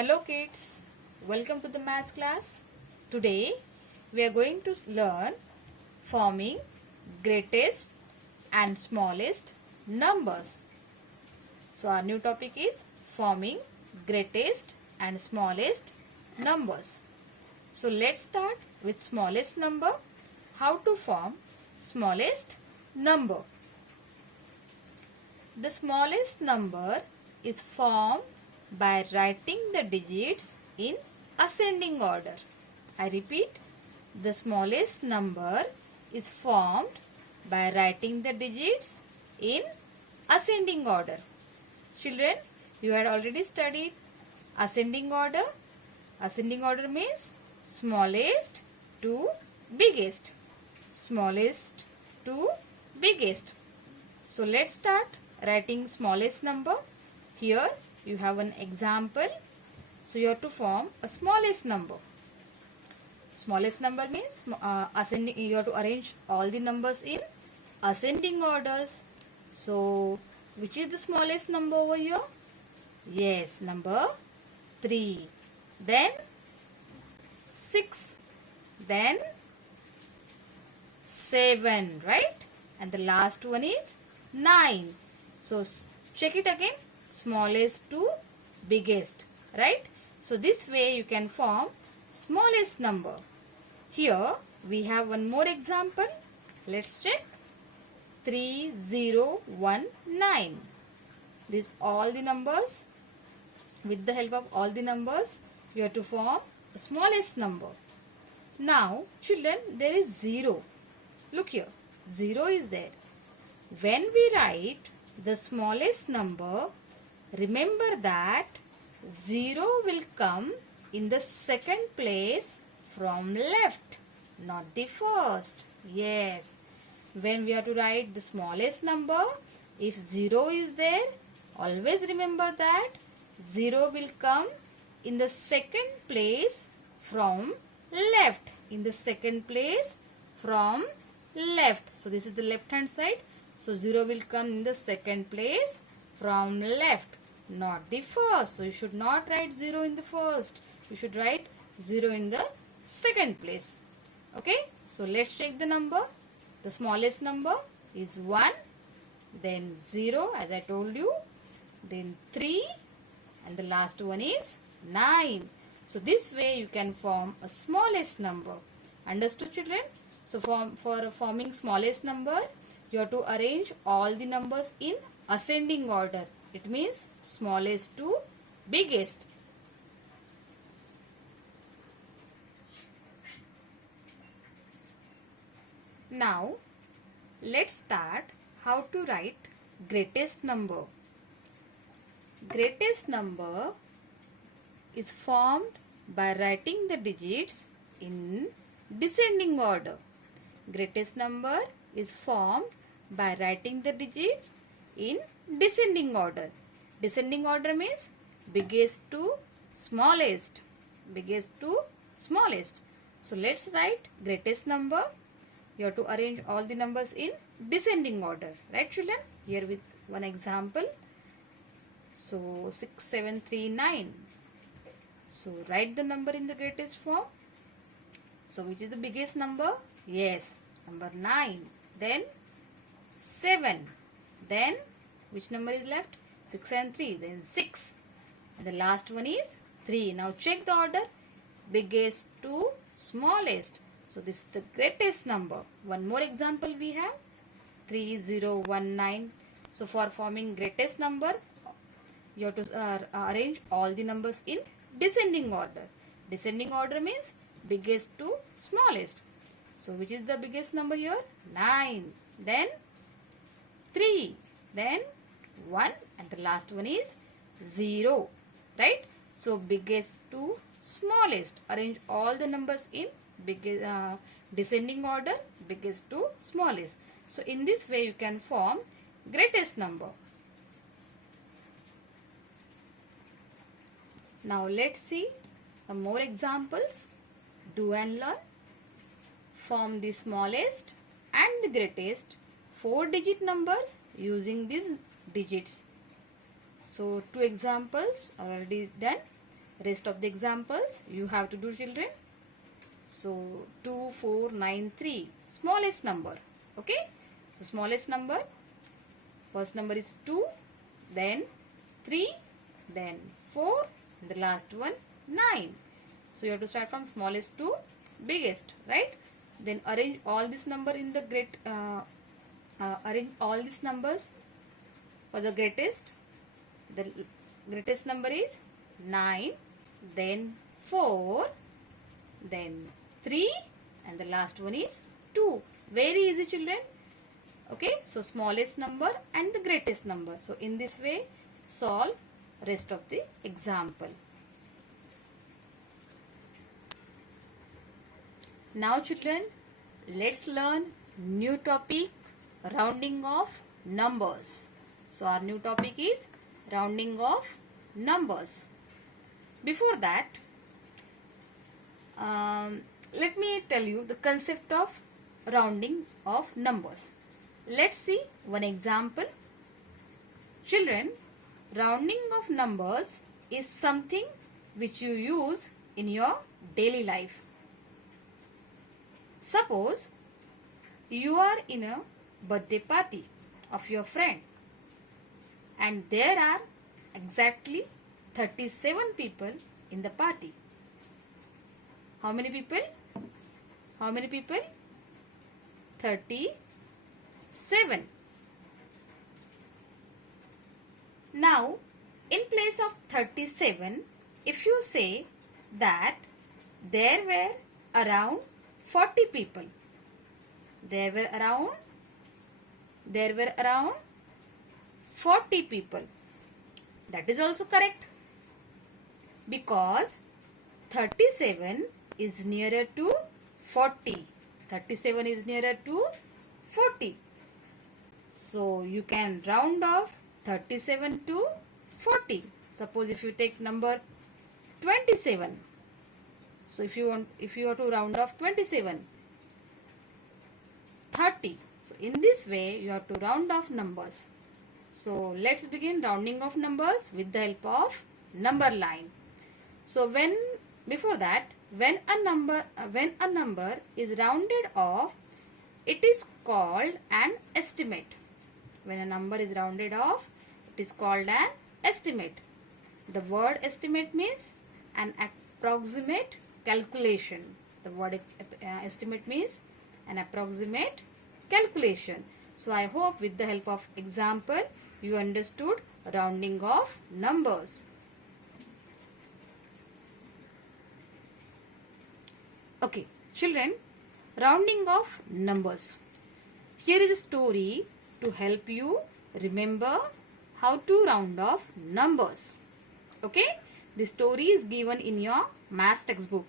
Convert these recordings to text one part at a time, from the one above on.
Hello kids, welcome to the maths class. Today we are going to learn forming greatest and smallest numbers. So our new topic is forming greatest and smallest numbers. So let's start with smallest number. How to form smallest number? The smallest number is formed by writing the digits in ascending order. I repeat, the smallest number is formed by writing the digits in ascending order. Children, you had already studied ascending order. Ascending order means smallest to biggest. Smallest to biggest. So let's start writing smallest number. Here you have an example. So you have to form a smallest number. Smallest number means ascending. You have to arrange all the numbers in ascending orders. So which is the smallest number over here? Yes, number 3. Then 6. Then 7, right? And the last one is 9. So check it again. Smallest to biggest, right? So this way you can form smallest number. Here we have one more example. Let's check. 3019. These all the numbers. With the help of all the numbers, you have to form the smallest number. Now children, there is 0. Look here, 0 is there. When we write the smallest number, remember that 0 will come in the second place from left, not the first. Yes. When we have to write the smallest number, if 0 is there, always remember that 0 will come in the second place from left. In the second place from left. So this is the left hand side. So 0 will come in the second place from left, not the first. So you should not write 0 in the first. You should write 0 in the second place. Okay. So let's check the number. The smallest number is 1. Then 0 as I told you. Then 3. And the last one is 9. So this way you can form a smallest number. Understood children? So for forming smallest number, you have to arrange all the numbers in ascending order. It means smallest to biggest. Now let's start how to write greatest number. Greatest number is formed by writing the digits in descending order. Greatest number is formed by writing the digits in descending order. Descending order means biggest to smallest. Biggest to smallest. So let's write greatest number. You have to arrange all the numbers in descending order. Right children? Here with one example. So 6739. So write the number in the greatest form. So which is the biggest number? Yes, number 9. Then 7. Then which number is left? 6 and 3. Then 6. And the last one is 3. Now check the order. Biggest to smallest. So this is the greatest number. One more example we have. 3019. So for forming greatest number, you have to arrange all the numbers in descending order. Descending order means biggest to smallest. So which is the biggest number here? 9. Then 3. Then 1. And the last one is 0. Right? So biggest to smallest. Arrange all the numbers in descending order. Biggest to smallest. So in this way you can form greatest number. Now let's see some more examples. Do and learn. Form the smallest and the greatest 4-digit numbers using these digits. So 2 examples are already done. rest of the examples you have to do, children. So 2, 4, 9, 3, smallest number. Okay, so smallest number, first number is 2, then 3, then 4, and the last one 9. So you have to start from smallest to biggest, right? Then arrange all this number in the arrange all these numbers for the greatest. The greatest number is 9, then 4, then 3, and the last one is 2. Very easy, children. Okay, so smallest number and the greatest number. So in this way, solve rest of the example. Now children, let's learn new topic, rounding of numbers. So our new topic is rounding of numbers. Before that, let me tell you the concept of rounding of numbers. Let's see one example. Children, rounding of numbers is something which you use in your daily life. Suppose you are in a birthday party of your friend and there are exactly 37 people in the party. How many people? How many people? 37. Now, in place of 37, if you say that there were around 40 people, there were around 40 people, that is also correct, because 37 is nearer to 40. 37 is nearer to 40. So you can round off 37 to 40. Suppose if you take number 27. So if you have to round off 27, 30. So in this way you have to round off numbers. So let's begin rounding off numbers with the help of number line. So before that, when a number is rounded off, it is called an estimate. When a number is rounded off, it is called an estimate. The word estimate means an approximate calculation. The word estimate means an approximate calculation. So I hope with the help of example you understood rounding of numbers. Okay, children, rounding of numbers. Here is a story to help you remember how to round off numbers. Okay, the story is given in your math textbook.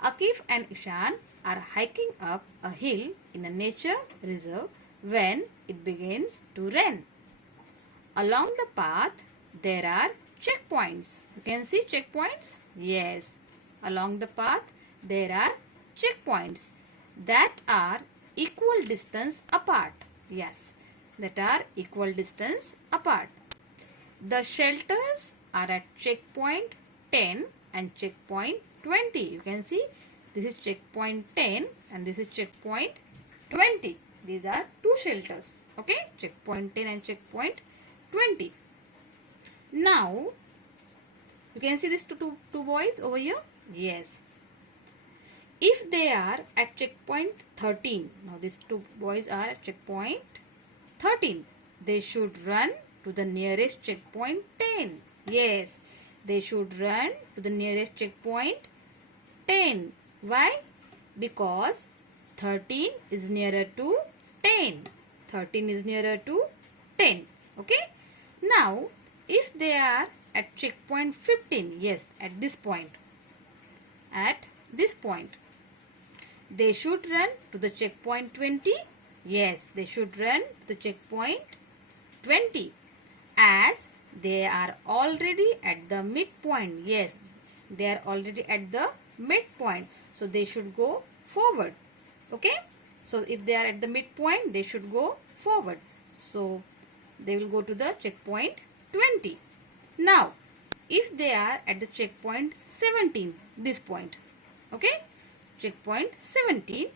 Akif and Ishan are hiking up a hill in a nature reserve when it begins to rain. Along the path, there are checkpoints. You can see checkpoints? Yes. Along the path, there are checkpoints that are equal distance apart. Yes, that are equal distance apart. The shelters are at checkpoint 10 and checkpoint 20. You can see this is checkpoint 10 and this is checkpoint 20. These are two shelters. Okay, checkpoint 10 and checkpoint 20. Now, you can see these two boys over here. Yes. If they are at checkpoint 13, now these two boys are at checkpoint 13, they should run to the nearest checkpoint 10. Yes, they should run to the nearest checkpoint 10. Why? Because 13 is nearer to 10. 13 is nearer to 10. Okay. Now, if they are at checkpoint 15, yes, at this point, they should run to the checkpoint 20. Yes, they should run to the checkpoint 20 as they are already at the midpoint. Yes, they are already at the midpoint. So they should go forward. Okay. So if they are at the midpoint, they should go forward. So they will go to the checkpoint 20. Now, if they are at the checkpoint 17, this point. Okay, checkpoint 17,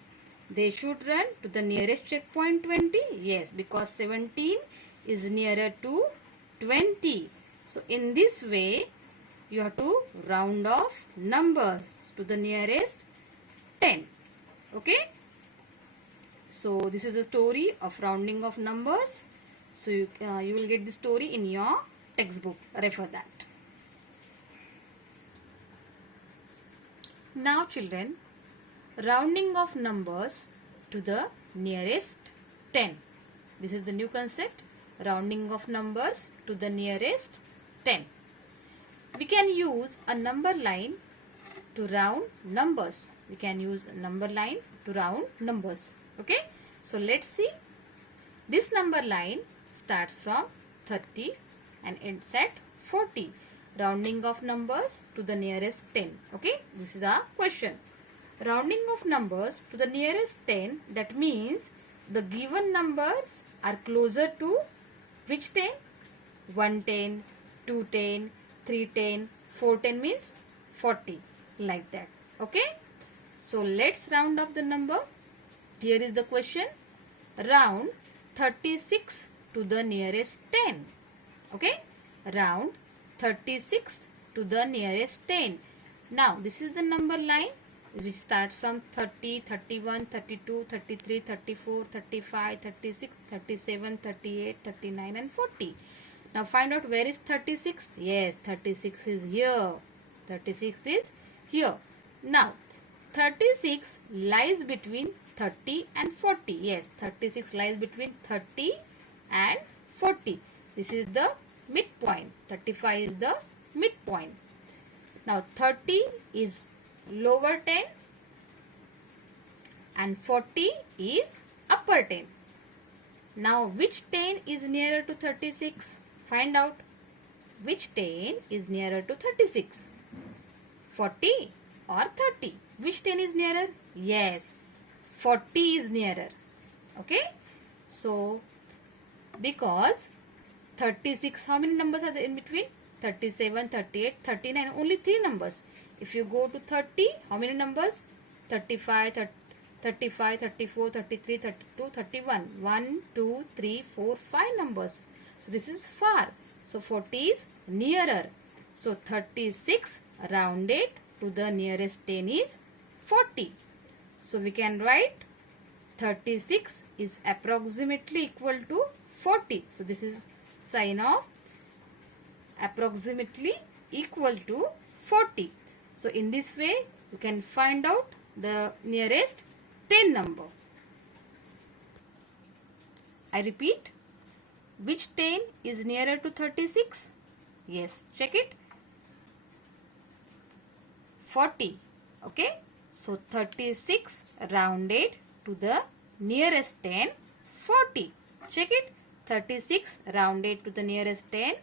they should run to the nearest checkpoint 20. Yes, because 17 is nearer to 20. So in this way, you have to round off numbers to the nearest 10. Okay. So this is the story of rounding of numbers. So you will get the story in your textbook. Refer that. Now children, rounding of numbers to the nearest 10. This is the new concept, rounding of numbers to the nearest 10. We can use a number line to round numbers. We can use a number line to round numbers. Okay, so let's see. This number line starts from 30 and ends at 40. Rounding of numbers to the nearest 10. Okay, this is our question. Rounding of numbers to the nearest 10, that means the given numbers are closer to which 10? 110, 210, 310, 410 means 40, like that. Okay, so let's round up the number. Here is the question. Round 36 to the nearest 10. Okay, round 36 to the nearest 10. Now this is the number line which starts from 30, 31, 32, 33, 34, 35, 36, 37, 38, 39 and 40. Now find out where is 36. Yes, 36 is here. 36 is here. Now 36 lies between 30 and 40. Yes, 36 lies between 30 and 40. This is the midpoint. 35 is the midpoint. Now 30 is lower 10 and 40 is upper 10. Now which 10 is nearer to 36? Find out. Which 10 is nearer to 36? 40 or 30? Which 10 is nearer? Yes, 40 is nearer. Okay, so because 36, how many numbers are there in between? 37, 38, 39, only 3 numbers. If you go to 30, how many numbers? 35, 35, 34, 33, 32, 31. 1, 2, 3, 4, 5 numbers. So this is far. So 40 is nearer. So 36 rounded to the nearest 10 is 40. So we can write 36 is approximately equal to 40. So this is sign of approximately equal to 40. So in this way you can find out the nearest 10 number. I repeat, which 10 is nearer to 36? Yes, check it. 40. Okay, so 36 rounded to the nearest 10, 40. Check it. 36 rounded to the nearest 10,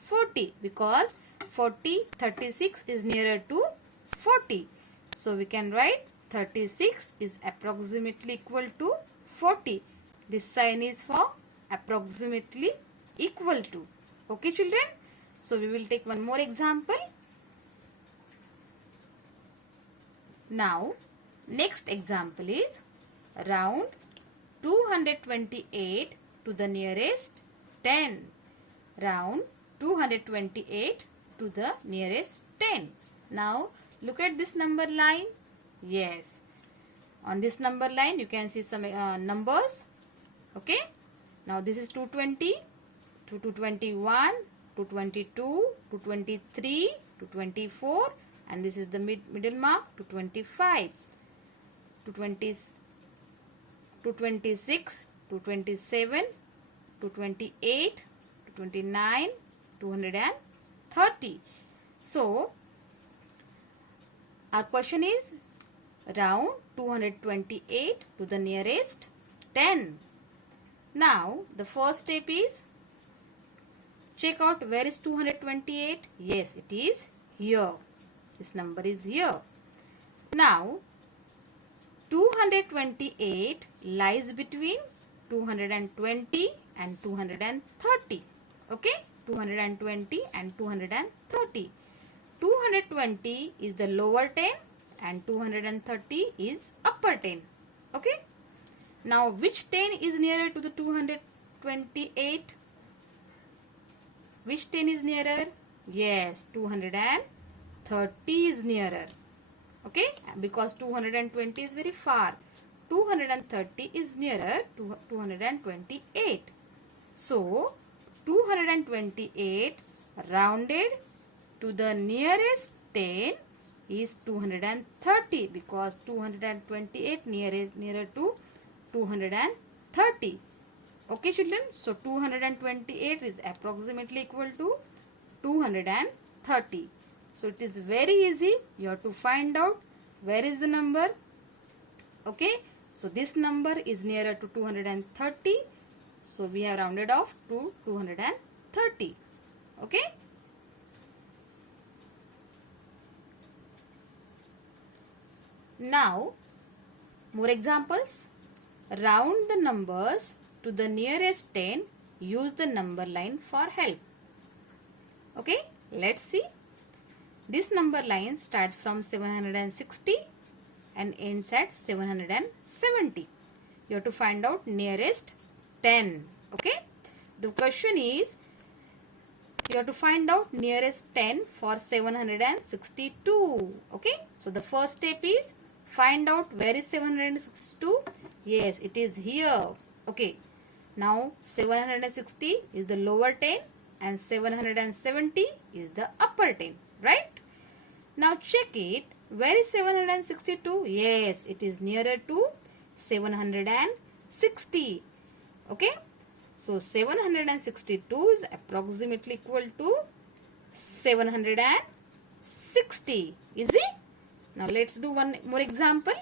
40, because 40, 36 is nearer to 40. So we can write 36 is approximately equal to 40. This sign is for approximately equal to. Okay children. So we will take one more example. Now next example is round 228 to the nearest 10. Round 228 to the nearest 10. Now look at this number line. Yes, on this number line you can see some numbers. Okay, now this is 220, 221, 222, 223, 224, and this is the middle mark 225, 226, 227, 228, 229, 230. So our question is round 228 to the nearest 10. Now the first step is check out where is 228. Yes, it is here. This number is here. Now 228 lies between 220 and 230. Okay, 220 and 230. 220 is the lower 10 and 230 is upper 10. Okay. Now which 10 is nearer to the 228? Which 10 is nearer? Yes, 230 is nearer. Okay, because 220 is very far. 230 is nearer to 228. So, 228 rounded to the nearest 10 is 230 because 228 nearer to 230. Okay children, so 228 is approximately equal to 230. So it is very easy. You have to find out where is the number. Okay, so this number is nearer to 230. So we have rounded off to 230. Okay. Now, more examples. Round the numbers to the nearest 10. Use the number line for help. Okay, let's see. This number line starts from 760 and ends at 770. You have to find out nearest 10. Okay, the question is you have to find out nearest 10 for 762. Okay, so the first step is find out where is 762. Yes, it is here. Okay, now 760 is the lower 10 and 770 is the upper 10, right? Now check it. Where is 762? Yes, it is nearer to 760. Okay, so 762 is approximately equal to 760. Is it? Now let's do one more example.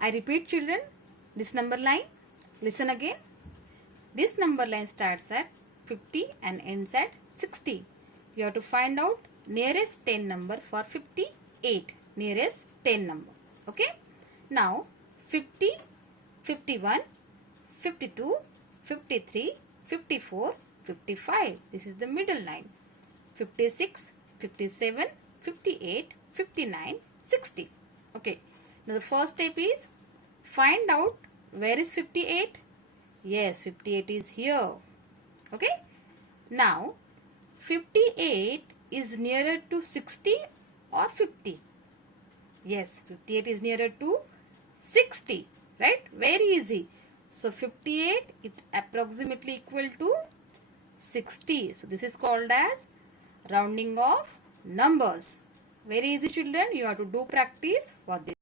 I repeat children, this number line, listen again. This number line starts at 50 and ends at 60. You have to find out nearest 10 number for 58. Nearest 10 number. Okay. Now 50, 51, 52, 53, 54, 55. This is the middle line. 56, 57, 58, 59, 60. Okay. Now the first step is find out where is 58. Yes, 58 is here. Okay. Now 58 is nearer to 60 or 50. Yes, 58 is nearer to 60. Right? Very easy. So 58 is approximately equal to 60. So this is called as rounding of numbers. Very easy children. You have to do practice for this.